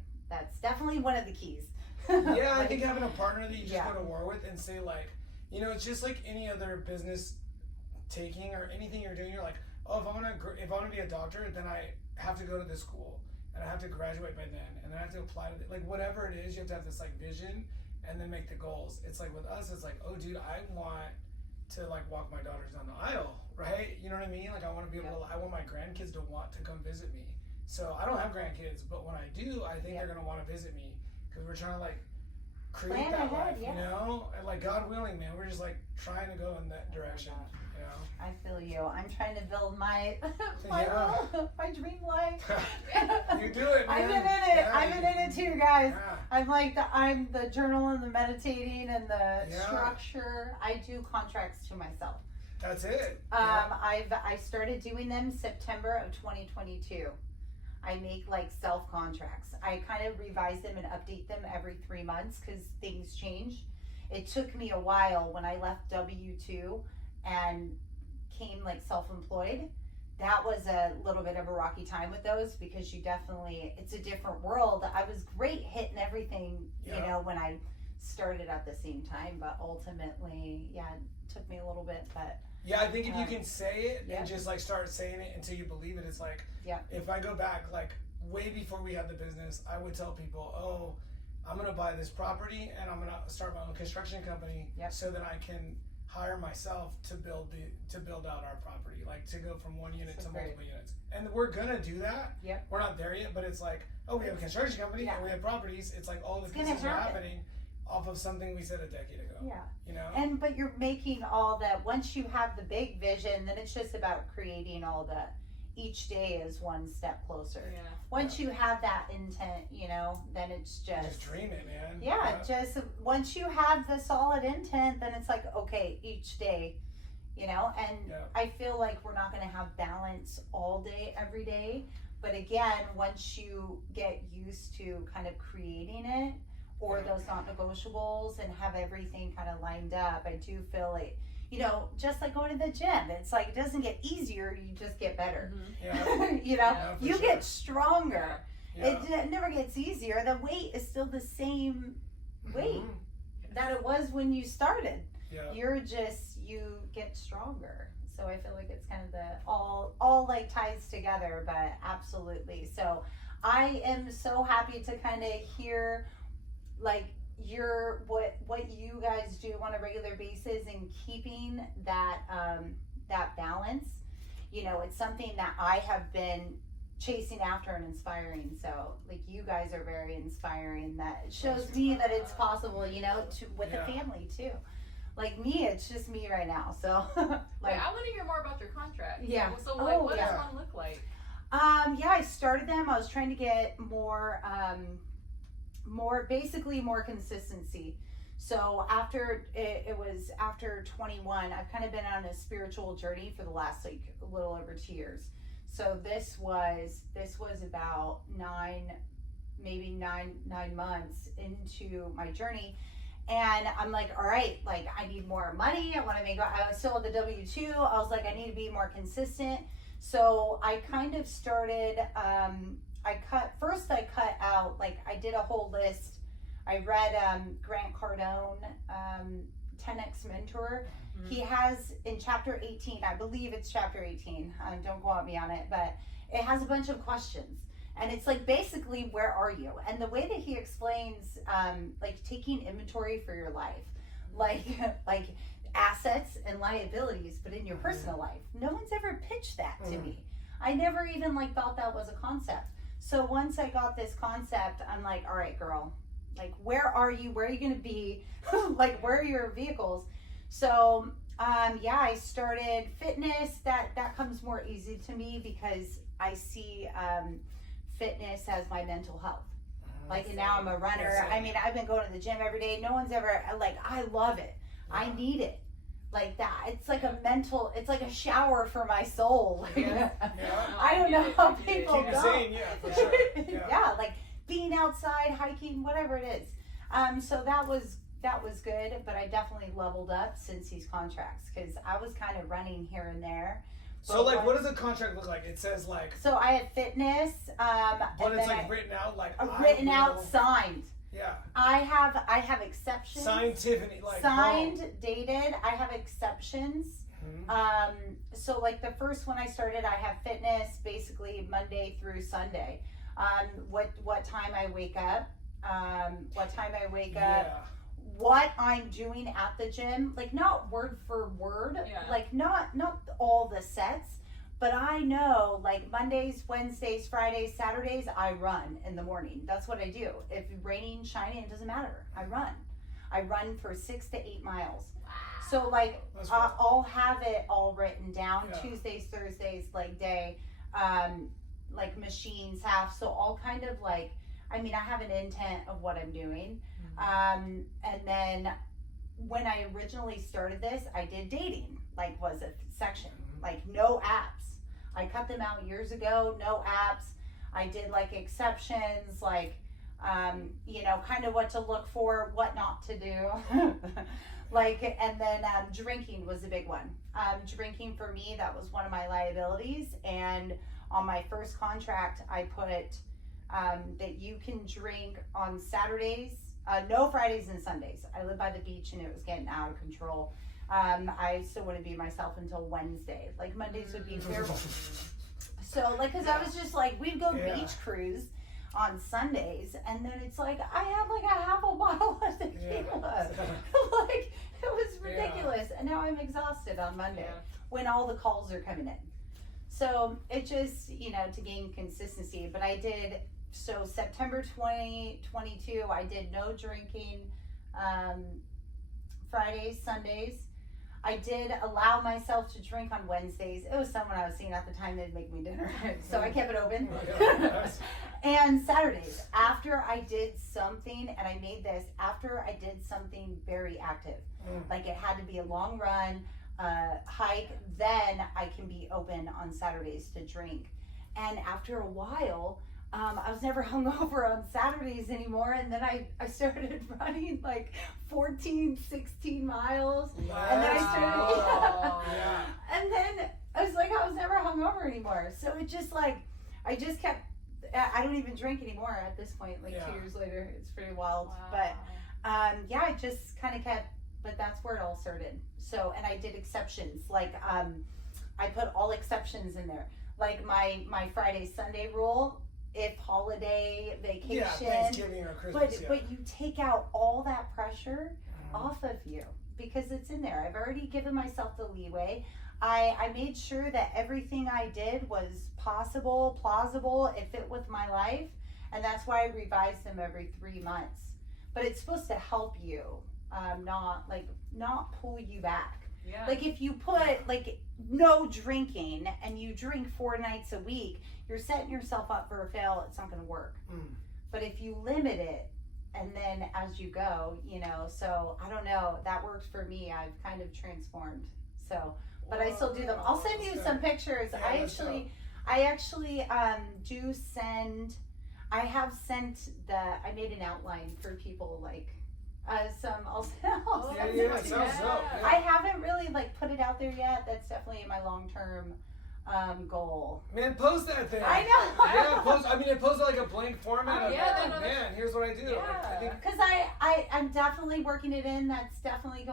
one of the keys. I think having a partner that you just go to war with and say like, it's just like any other business taking or anything you're doing. You're like, oh, if I want to be a doctor, then I have to go to this school and I have to graduate by then, and then I have to apply to like whatever it is. You have to have this like vision and then make the goals. It's like with us, it's like, oh, dude, I want to like walk my daughters down the aisle, right? You know what I mean? Like I want to be able to, I want my grandkids to want to come visit me. So I don't have grandkids, but when I do, I think they're gonna want to visit me because we're trying to like create that life, you know, and like God willing, man, we're just like trying to go in that direction, you know. I feel you. I'm trying to build my my dream life. You do it, man. I've been in it. Yeah, I've been in it too, guys. Yeah. I'm the journal and the meditating and the structure. I do contracts to myself. That's it. I started doing them September of 2022. I make like self contracts. I kind of revise them and update them every 3 months because things change. It took me a while when I left W-2 and came like self-employed. That was a little bit of a rocky time with those because it's a different world. I was great hitting everything, you know, when I started at the same time, but ultimately, it took me a little bit, but yeah, I think if you can say it and just like start saying it until you believe it, it's like, if I go back like way before we had the business, I would tell people, oh, I'm going to buy this property and I'm going to start my own construction company so that I can hire myself to build out our property, like to go from one unit to multiple units. And we're going to do that. We're not there yet, but it's like, oh, we have a construction company and we have properties. It's like all the pieces are happening off of something we said a decade ago. You know? But you're making all that, once you have the big vision, then it's just about creating all the, each day is one step closer. Once you have that intent, you know, then it's just dream it, man. Just once you have the solid intent, then it's like, okay, each day, you know, and I feel like we're not going to have balance all day, every day. But again, once you get used to kind of creating it, or those non-negotiables and have everything kind of lined up, I do feel like, you know, just like going to the gym, it's like it doesn't get easier, you just get better. You know, you get stronger. It never gets easier. The weight is still the same weight that it was when you started. You're just, you get stronger. So I feel like it's kind of the all like ties together, but absolutely. So I am so happy to kind of hear like what you guys do on a regular basis and keeping that that balance. You know, it's something that I have been chasing after and inspiring. So like you guys are very inspiring. That shows me that it's possible, you know, with a family too. Like me, it's just me right now. So like I want to hear more about your contract. So what does one look like? I started them. I was trying to get more consistency. So after it was after 21, I've kind of been on a spiritual journey for the last like a little over 2 years. So this was about nine months into my journey. And I'm like, all right, like I need more money. I want to I was still at the W-2. I was like, I need to be more consistent. So I kind of started, I cut out, like I did a whole list. I read Grant Cardone, 10X Mentor. He has in chapter 18, I believe it's chapter 18, don't quote me on it, but it has a bunch of questions. And it's like, basically, where are you? And the way that he explains, like taking inventory for your life, like assets and liabilities, but in your personal life. No one's ever pitched that to me. I never even like thought that was a concept. So once I got this concept, I'm like, all right, girl, like, where are you? Where are you going to be? Like, where are your vehicles? So, I started fitness. That comes more easy to me because I see, fitness as my mental health. Like, and now I'm a runner. I mean, I've been going to the gym every day. No one's ever like, I love it. I need it. Like that. It's like a mental, it's like a shower for my soul. I don't know how people go. For sure. Like being outside, hiking, whatever it is. So that was good, but I definitely leveled up since these contracts because I was kind of running here and there. So like, what does a contract look like? It says like. So I have fitness. But it's like written out, like. Written out, signed. Yeah. I have exceptions. Signed Tiffany, like. Signed, dated. I have exceptions. So like the first one I started, I have fitness basically Monday through Sunday. What time I wake up. What I'm doing at the gym, like not word for word, like not all the sets, But I know, like, Mondays, Wednesdays, Fridays, Saturdays, I run in the morning. That's what I do. If raining, shining, it doesn't matter. I run for 6 to 8 miles. So, like, I'll have it all written down, Tuesdays, Thursdays, leg day, like machines half. So I'll kind of like, I mean, I have an intent of what I'm doing. And then when I originally started this, I did dating, like was a section, like no apps. I cut them out years ago, no apps. I did like exceptions, like, you know, kind of what to look for, what not to do. Like, and then drinking was a big one. Drinking for me, that was one of my liabilities. And on my first contract, I put that you can drink on Saturdays, no Fridays and Sundays. I live by the beach and it was getting out of control. I still wouldn't be myself until Wednesday. Like Mondays would be terrible. So like, cause I was just like, we'd go beach cruise on Sundays, and then it's like I had like a half a bottle of tequila. Like it was ridiculous. And now I'm exhausted on Monday when all the calls are coming in. So it just, you know, to gain consistency. But I did, so September 2022, I did no drinking Fridays, Sundays. I did allow myself to drink on Wednesdays. It was someone I was seeing at the time that'd make me dinner. So I kept it open. And Saturdays, after I did something, and I made this, after I did something very active, like it had to be a long run, hike, then I can be open on Saturdays to drink. And after a while, I was never hungover on Saturdays anymore, and then I started running like 14, 16 miles, and then I started, and then I was like, I was never hungover anymore. So it just like, I just kept, I don't even drink anymore at this point, like 2 years later. It's pretty wild. But yeah, I just kind of kept, but that's where it all started. So, and I did exceptions, like I put all exceptions in there, like my Friday, Sunday rule. If holiday, vacation, Thanksgiving or Christmas, but you take out all that pressure off of you because it's in there. I've already given myself the leeway. I made sure that everything I did was possible, plausible, it fit with my life, and that's why I revise them every 3 months. But it's supposed to help you, not pull you back. Yeah. Like if you put like no drinking and you drink 4 nights a week, you're setting yourself up for a fail. It's not going to work. But if you limit it and then as you go, you know, so I don't know, that works for me. I've kind of transformed. So, but I still do them. I'll send you some pictures. I actually do send, I have sent I made an outline for people like, I'll send it to you. I haven't really like put it out there yet. That's definitely my long-term goal. Man, post that thing. I know. Yeah, post. I mean, it posted like a blank format. Man, here's what I do. Yeah. Because I'm definitely working it in. That's definitely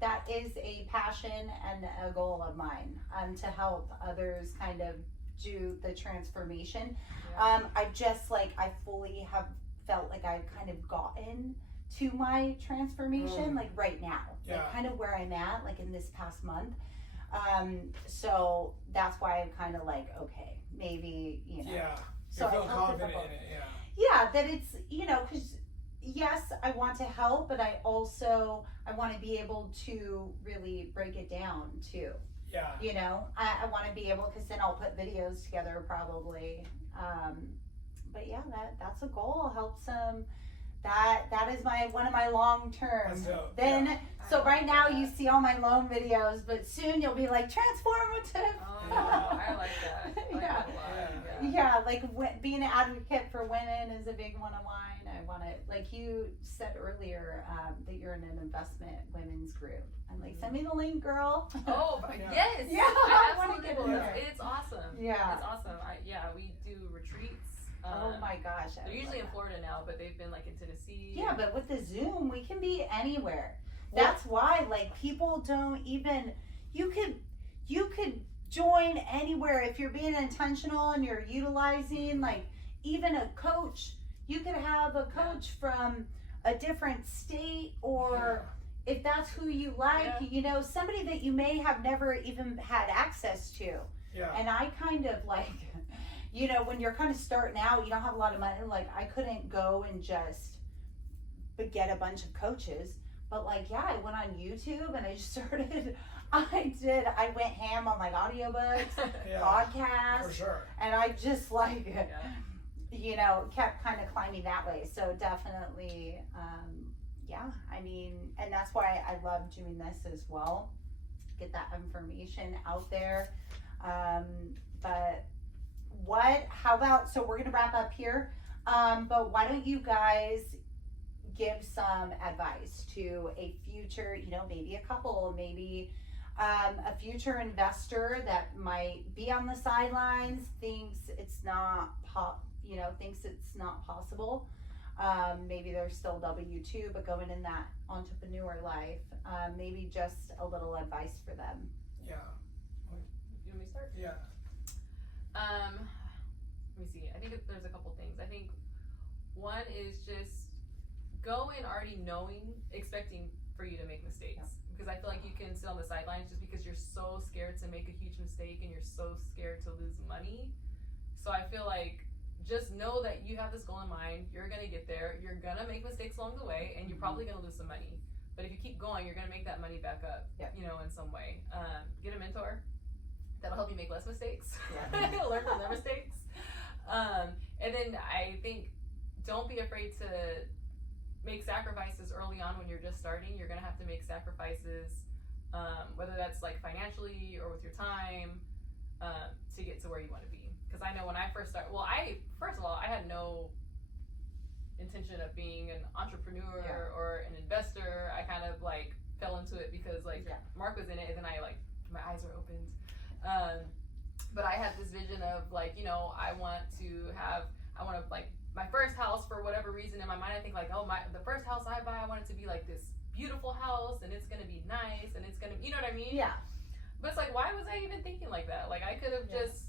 that is a passion and a goal of mine. To help others kind of do the transformation. Yeah. I fully have felt like I've kind of gotten to my transformation, like right now, like kind of where I'm at, like in this past month. So that's why I'm kind of like, okay, maybe, you know. Yeah. So I feel confident in it. Yeah, that it's, you know, because yes, I want to help, but I want to be able to really break it down too. Yeah. You know, I want to be able, because then I'll put videos together probably. But yeah, that's a goal. I'll help some. That is one of my long term. Then so right now you see all my loan videos, but soon you'll be like transformative. Oh, I like that. I like that a lot. Yeah, like being an advocate for women is a big one of mine. I want to, like you said earlier, that you're in an investment women's group. I'm like, send me the link, girl. Oh, yes. Yeah, I want to get in there. It's awesome. Yeah, it's awesome. We do retreats. Oh my gosh. They're usually in Florida now, but they've been like in Tennessee. Yeah, but with the Zoom, we can be anywhere. That's why, like, people don't even, you could join anywhere if you're being intentional and you're utilizing, like, even a coach. You could have a coach from a different state, or if that's who you like, you know, somebody that you may have never even had access to. Yeah. And I kind of like, you know, when you're kind of starting out, you don't have a lot of money. Like I couldn't go and just get a bunch of coaches. But like, yeah, I went on YouTube and I just started, I went ham on like audiobooks, podcasts. For sure. And I just like, you know, kept kind of climbing that way. So definitely, yeah, I mean, and that's why I love doing this as well. Get that information out there. But how about, so we're going to wrap up here. But why don't you guys give some advice to a future, you know, maybe a couple, maybe a future investor that might be on the sidelines, thinks it's not possible. Maybe they're still W-2, but going in that entrepreneur life, maybe just a little advice for them. Yeah. You want me to start? Yeah. Let me see. I think there's a couple things. I think one is just go in already expecting for you to make mistakes. Because I feel like you can sit on the sidelines just because you're so scared to make a huge mistake and you're so scared to lose money. So I feel like just know that you have this goal in mind. You're going to get there. You're going to make mistakes along the way and you're probably going to lose some money. But if you keep going, you're going to make that money back up, you know, in some way. Get a mentor. That'll help you make less mistakes. Learn from their mistakes. And then I think don't be afraid to make sacrifices early on when you're just starting. You're going to have to make sacrifices, whether that's like financially or with your time, to get to where you want to be. Because I know when I first started, first of all, I had no intention of being an entrepreneur or an investor. I kind of like fell into it because like Mark was in it, and then I like my eyes were opened. But I had this vision of like, you know, I want to like my first house for whatever reason in my mind. I think like, the first house I buy, I want it to be like this beautiful house and it's gonna be nice and it's gonna, you know what I mean? Yeah. But it's like, why was I even thinking like that? Like I could have just,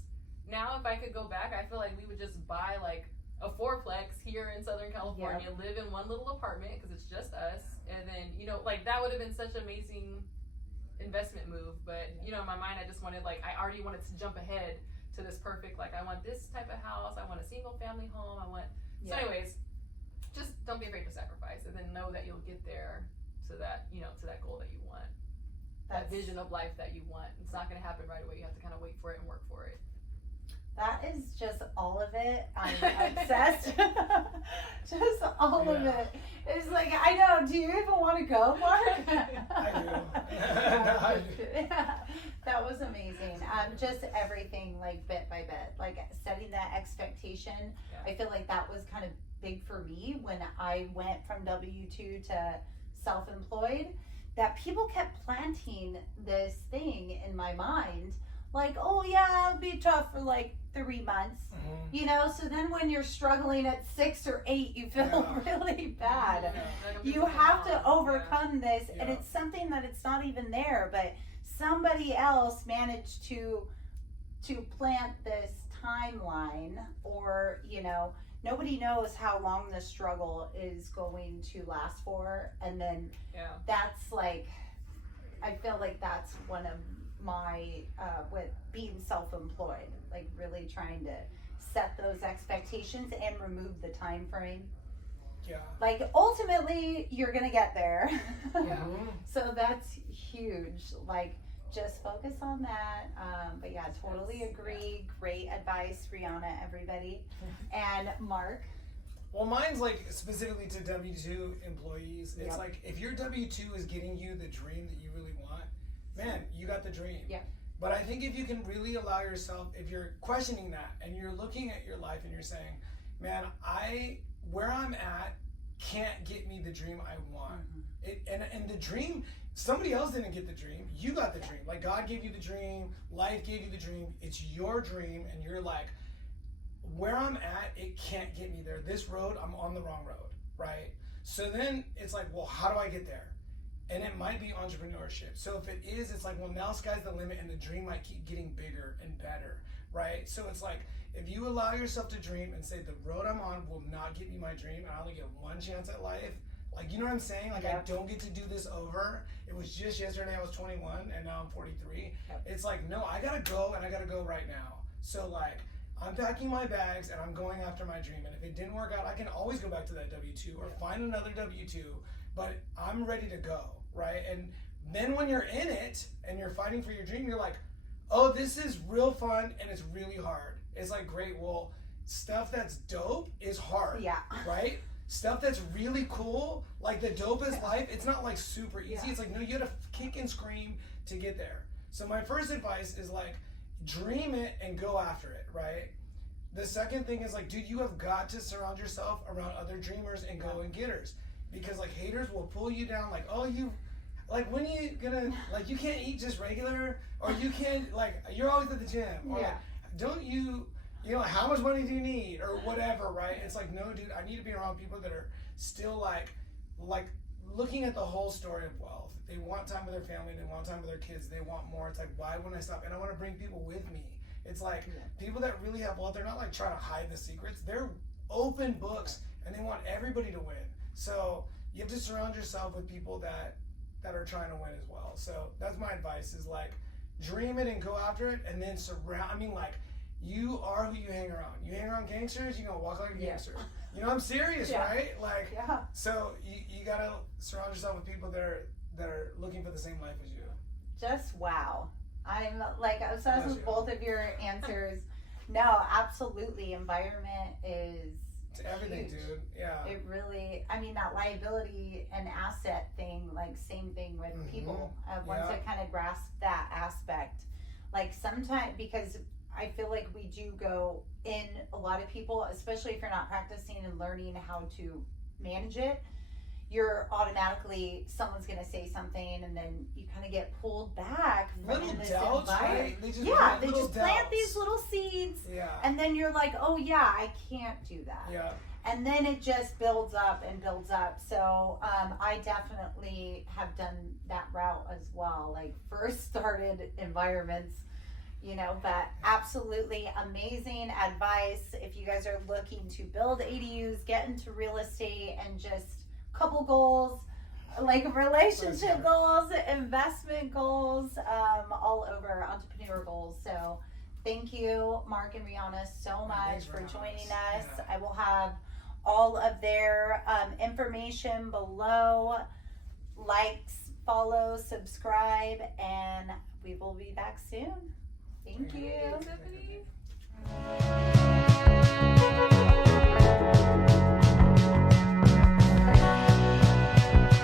now if I could go back, I feel like we would just buy like a fourplex here in Southern California, live in one little apartment because it's just us, and then, you know, like that would have been such an amazing investment move. But you know, in my mind I just wanted, like, I already wanted to jump ahead to this perfect, like I want this type of house, I want a single family home, I want so anyways, just don't be afraid to sacrifice, and then know that you'll get there to that, you know, to that goal that you want, that vision of life that you want. It's not going to happen right away. You have to kind of wait for it and work for it. That is just all of it. I'm obsessed. Just all of it. It's like, I know, do you even want to go, Mark? I do. That was amazing. Just everything, like bit by bit, like setting that expectation. I feel like that was kind of big for me when I went from W-2 to self-employed, that people kept planting this thing in my mind. Like, oh yeah, it'll be tough for like 3 months, you know? So then when you're struggling at 6 or 8, you feel really bad. You have to overcome this, and it's something that it's not even there, but somebody else managed to plant this timeline, or, you know, nobody knows how long the struggle is going to last for. And then that's like, I feel like that's one of my with being self-employed, like really trying to set those expectations and remove the time frame. Like ultimately you're gonna get there. So that's huge. Like just focus on that. But yeah, totally agree. Great advice, Rihanna, everybody. And Mark? Well, mine's like specifically to W-2 employees. It's like, if your W-2 is getting you the dream that you really want, man, you got the dream. But I think if you can really allow yourself, if you're questioning that and you're looking at your life and you're saying, man, where I'm at can't get me the dream I want. And the dream, somebody else didn't get the dream. You got the dream. Like God gave you the dream, life gave you the dream. It's your dream, and you're like, where I'm at, it can't get me there. This road, I'm on the wrong road, right? So then it's like, well, how do I get there? And it might be entrepreneurship. So if it is, it's like, well, now sky's the limit, and the dream might keep getting bigger and better, right? So it's like, if you allow yourself to dream and say, the road I'm on will not get me my dream, and I only get one chance at life, Like, you know what I'm saying? Like, Yep. I don't get to do this over. It was just yesterday I was 21 and now I'm 43. Yep. It's like, no, I gotta go and I gotta go right now. So like, I'm packing my bags and I'm going after my dream. And if it didn't work out, I can always go back to that W-2 or find another W-2, but I'm ready to go, right? And then when you're in it and you're fighting for your dream, you're like, oh, this is real fun and it's really hard. It's like, great, well, stuff that's dope is hard, Yeah. right? Stuff that's really cool, like the dopest life, it's not like super easy. Yeah. It's like, no, you had to kick and scream to get there. So my first advice is like, dream it and go after it, right? The second thing is like, dude, you have got to surround yourself around other dreamers and go and getters, because like haters will pull you down. Like, oh, you, like, when you gonna, like, you can't eat just regular, or you can't, like, you're always at the gym, or like, don't you, you know, how much money do you need, or whatever, right? It's like, no, dude, I need to be around people that are still like looking at the whole story of wealth. They want time with their family, they want time with their kids, they want more. It's like, why wouldn't I stop? And I want to bring people with me. It's like, people that really have wealth, they're not like trying to hide the secrets. They're open books and they want everybody to win. So you have to surround yourself with people that are trying to win as well. So that's my advice, is like, dream it and go after it, and then like, you are who you hang around. You hang around gangsters, you're gonna walk like a gangster. You know, I'm serious, right? Like, so you gotta surround yourself with people that are looking for the same life as you. Just wow. I'm like obsessed with both of your answers. No, absolutely. Environment is It's everything, huge. dude. Yeah. It really, I mean, that liability and asset thing, like same thing with people. Once I kind of grasp that aspect, like sometimes, because I feel like we do go in a lot of people, especially if you're not practicing and learning how to manage it, you're automatically, someone's going to say something and then you kind of get pulled back from Little this doubts, environment. right? They Just plant these little seeds, and then you're like, oh yeah, I can't do that. Yeah. And then it just builds up and builds up. So I definitely have done that route as well. Like, first started environments, you know, but absolutely amazing advice. If you guys are looking to build ADUs, get into real estate, and just couple goals, like relationship goals, investment goals, all over, entrepreneur goals. So thank you, Mark and Rihanna, so much for joining us. I will have all of their information below. Likes, follow, subscribe, and we will be back soon. Thank you. Tiffany.